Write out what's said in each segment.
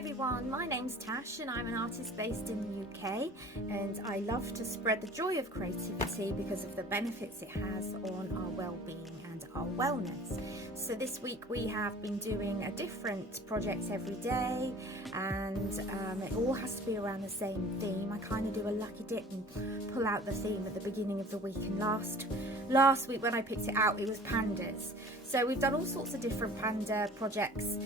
everyone, my name's Tash and I'm an artist based in the UK, and I love to spread the joy of creativity because of the benefits it has on our well-being and our wellness. So this week we have been doing a different project every day, and it all has to be around the same theme. I kind of do a lucky dip and pull out the theme at the beginning of the week, and last week when I picked it out it was pandas. So we've done all sorts of different panda projects,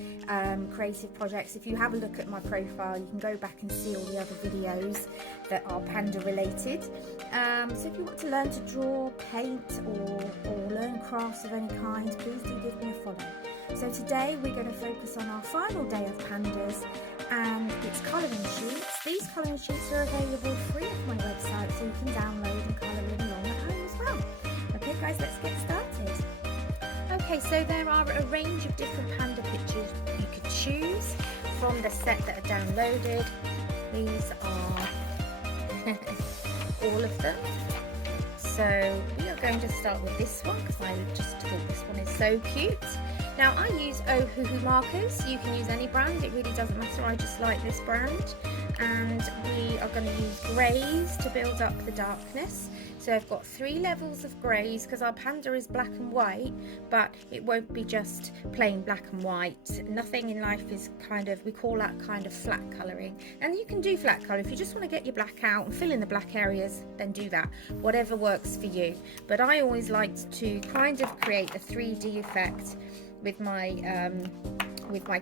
creative projects. If you have a look at my profile you can go back and see all the other videos that are panda related. So if you want to learn to draw, paint or learn crafts of any kind, please do give me a follow. So today we're going to focus on our final day of pandas, and it's colouring sheets. These colouring sheets are available free at my website, so you can download and colour in along at home as well. Okay guys, let's get started. Okay, so there are a range of different panda pictures you could choose from the set that are downloaded. These are all of them. So we are going to start with this one because I just thought this one is so cute. Now I use ohuhu markers. You can use any brand, it really doesn't matter. I just like this brand. And we are going to use greys to build up the darkness. So I've got 3 levels of greys because our panda is black and white, but it won't be just plain black and white. Nothing in life is we call that kind of flat colouring. And you can do flat colour. If you just want to get your black out and fill in the black areas, then do that. Whatever works for you. But I always liked to kind of create a 3D effect with my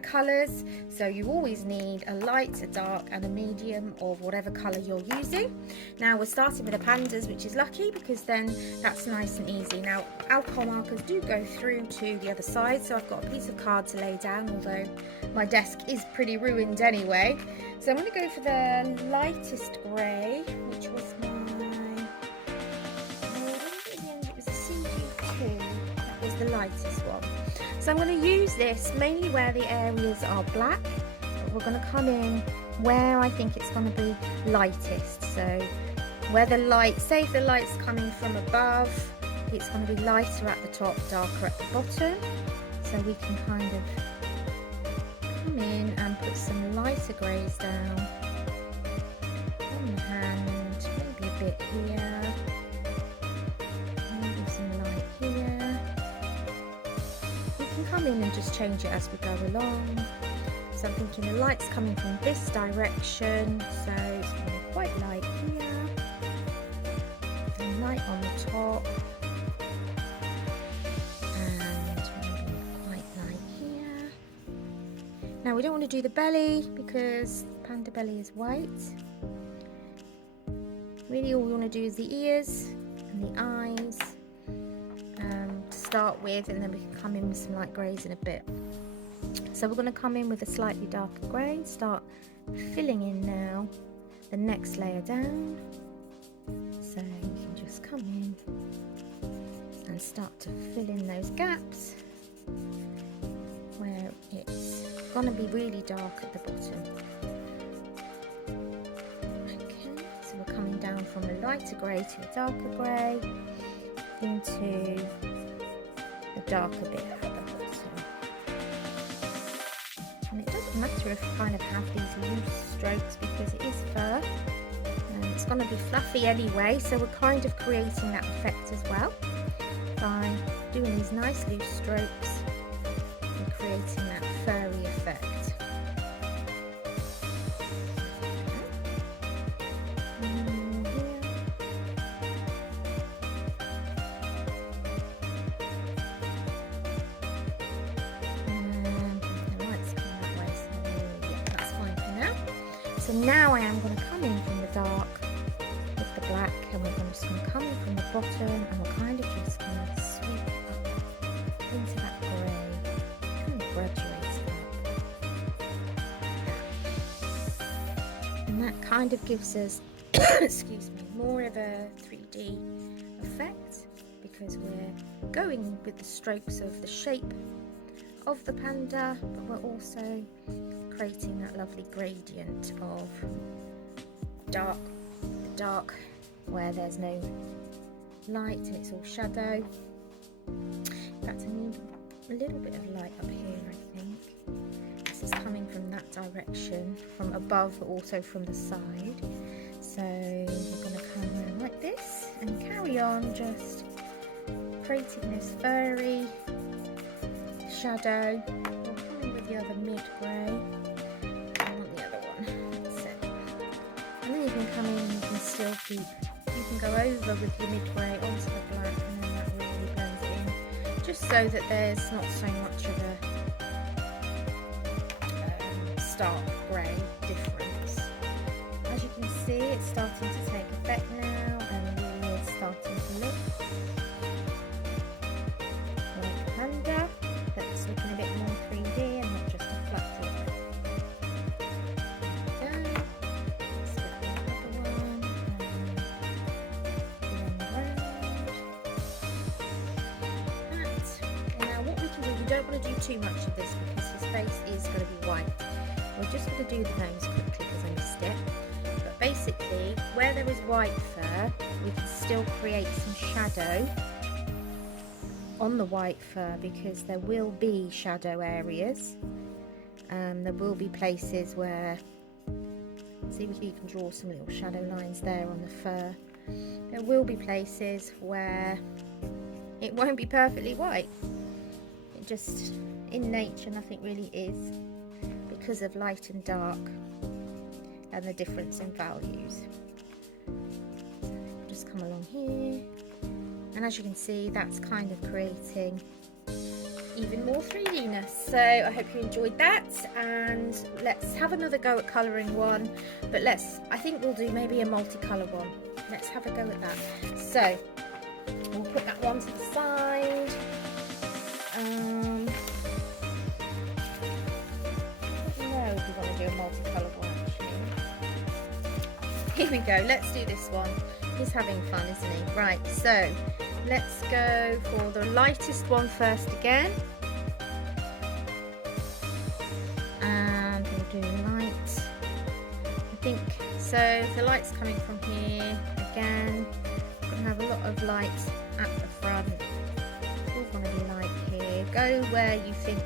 colours. So you always need a light, a dark and a medium of whatever colour you're using. Now we're starting with the pandas, which is lucky because then that's nice and easy. Now alcohol markers do go through to the other side, so I've got a piece of card to lay down, although my desk is pretty ruined anyway. So I'm going to go for the lightest grey, which was it was a CG2, that was the lightest one. So I'm going to use this mainly where the areas are black, but we're going to come in where I think it's going to be lightest. So where the light, say if the light's coming from above, it's going to be lighter at the top, darker at the bottom. So we can kind of come in and put some lighter greys down on the hand, maybe a bit here, maybe some light here. Come in and just change it as we go along. So I'm thinking the light's coming from this direction, so it's going to be quite light here, and light on the top, and maybe quite light here. Now we don't want to do the belly because panda belly is white. Really all we want to do is the ears and the eyes start with, and then we can come in with some light greys in a bit. So we're going to come in with a slightly darker grey, start filling in now the next layer down. So you can just come in and start to fill in those gaps where it's going to be really dark at the bottom. Okay, so we're coming down from a lighter grey to a darker grey into the darker bit at the bottom. And it doesn't matter if you kind of have these loose strokes because it is fur and it's going to be fluffy anyway, so we're kind of creating that effect as well by doing these nice loose strokes and creating that furry effect. So now I am going to come in from the dark with the black, and we're just going to come in from the bottom, and we're kind of just going to sweep up into that grey, kind of graduate up. And that kind of gives us, excuse me, more of a 3D effect because we're going with the strokes of the shape of the panda, but we're also creating that lovely gradient of dark where there's no light and it's all shadow. In fact, I need a little bit of light up here, I think. is coming from that direction, from above but also from the side. So we're going to come around like this and carry on, just creating this furry shadow. We'll come in with the other mid-grey. I want the other one. That's it. And then you can come in and you can still keep, you can go over with your mid-grey onto the black, and then that really blends it in, just so that there's not so much of a stark grey difference. As you can see, it's starting to take effect now, and really is starting to look like a panda that's looking a bit more 3D and not just a flat look. There we go. Let's get the other one and blend around. That. And now what we can do, we don't want to do too much of this because his face is going to be white. We're just going to do the nose quickly because I missed it. But basically, where there is white fur, we can still create some shadow on the white fur, because there will be shadow areas. There will be places where, see, you can draw some little shadow lines there on the fur. There will be places where it won't be perfectly white. It just, in nature, nothing really is, because of light and dark and the difference in values. So just come along here, and as you can see, that's kind of creating even more 3D-ness. So I hope you enjoyed that, and let's have another go at colouring one, but I think we'll do maybe a multicolour one. Let's have a go at that. So we'll put that one to the side. If we want to do a multicolour one, actually. Here we go, let's do this one. He's having fun, isn't he? Right, so let's go for the lightest one first again. And we'll do light. I think, so if the light's coming from here, again, we're going to have a lot of light at the front. It's all going to be light here. Go where you think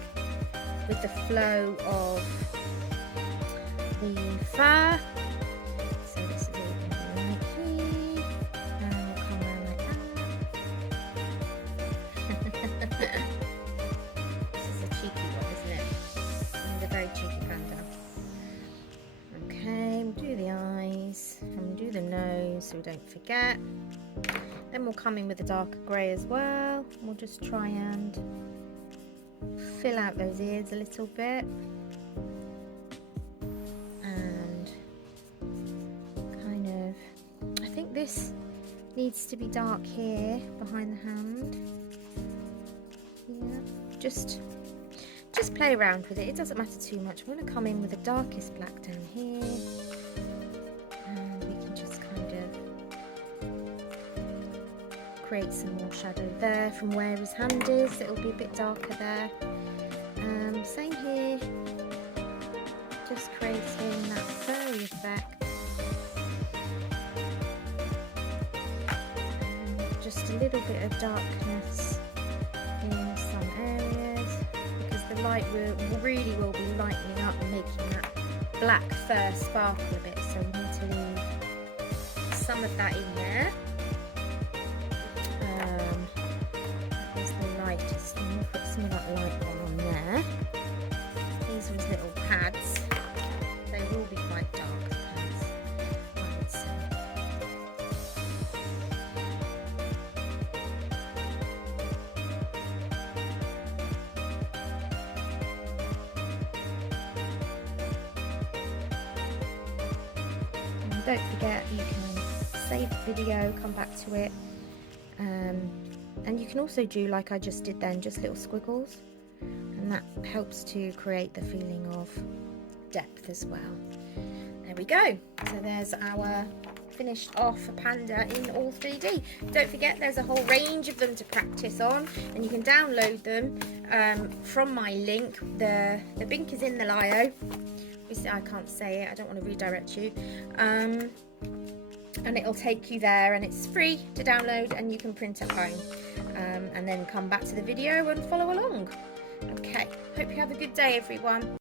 with the flow of the fur. So this is all going to be like here, and we'll come around like that. This is a cheeky one, isn't it? And a very cheeky panda. Okay, we'll do the eyes and we'll do the nose so we don't forget. Then we'll come in with a darker grey as well. We'll just try and fill out those ears a little bit. This needs to be dark here behind the hand. Yeah, just play around with it. It doesn't matter too much. I'm going to come in with the darkest black down here, and we can just kind of create some more shadow there from where his hand is. It'll be a bit darker there. Same here. Just creating that furry effect. Just a little bit of darkness in some areas, because the light really will be lightening up and making that black fur sparkle a bit, so we need to leave some of that in there. There's the lightest, and we'll put some of that light one on there. These are his little pads. They will be quite dark, the pads, I would say. Don't forget, you can save the video, come back to it, and you can also do like I just did then, just little squiggles, and that helps to create the feeling of depth as well. There we go. So there's our finished off panda in all 3D. Don't forget, there's a whole range of them to practice on, and you can download them from my link. The link is in the bio. I can't say it, I don't want to redirect you, and it'll take you there, and it's free to download, and you can print at home, and then come back to the video and follow along. Okay, hope you have a good day, everyone.